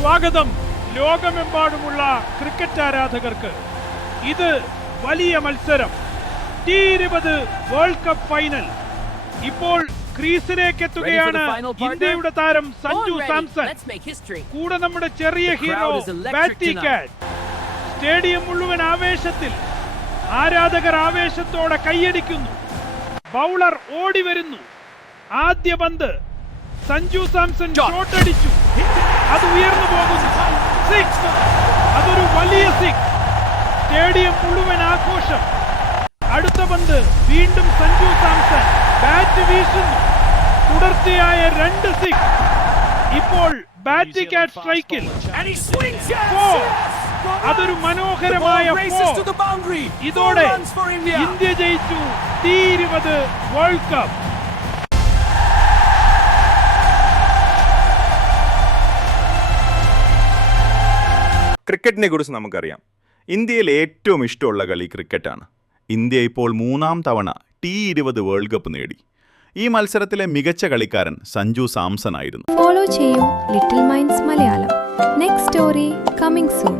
സ്വാഗതം ലോകമെമ്പാടുമുള്ള ക്രിക്കറ്റ് ആരാധകർക്ക്. ഇത് വലിയ മത്സരം, T20 വേൾഡ് കപ്പ് ഫൈനൽ. ഇപ്പോൾ ക്രീസിലേക്ക് എത്തുകയാണ് ഇന്ത്യയുടെ താരം സഞ്ജു സാംസൺ. കൂടെ നമ്മുടെ ചെറിയ ഹീറോ ബാറ്റി കാറ്റ്. സ്റ്റേഡിയം മുഴുവൻ ആവേശത്തിൽ. ആരാധകർ ആവേശത്തോടെ കൈയടിക്കുന്നു. ബൗളർ ഓടി വരുന്നു. ആദ്യ പന്ത് സഞ്ജു സാംസൺ ഷോട്ട് അടിച്ചു. അത് ഉയർന്നു പോകുന്നു. സിക്സ്. അതൊരു വലിയ സിക്സ്. സ്റ്റേഡിയം മുഴുവൻ ആഘോഷം. അടുത്ത പന്ത് വീണ്ടും സഞ്ജു സാംസൺ ബാറ്റ് വീശുന്നു. തുടർച്ചയായ 2 സിക്സ്. ഇപ്പോൾ ബാറ്റി കാറ്റ് സ്ട്രൈക്കിൽ. അതൊരു മനോഹരമായ ഇതോടെ ഇന്ത്യ ജയിച്ചു T20 വേൾഡ് കപ്പ്. ക്രിക്കറ്റിനെ കുറിച്ച് നമുക്കറിയാം. ഇന്ത്യയിൽ ഏറ്റവും ഇഷ്ടമുള്ള കളി ക്രിക്കറ്റാണ്. ഇന്ത്യ ഇപ്പോൾ 3-ാം തവണ T20 വേൾഡ് കപ്പ് നേടി. ഈ മത്സരത്തിലെ മികച്ച കളിക്കാരൻ സഞ്ജു സാംസൺ ആയിരുന്നു. ഫോളോ ചെയ്യൂ little minds Malayalam. Next story coming soon.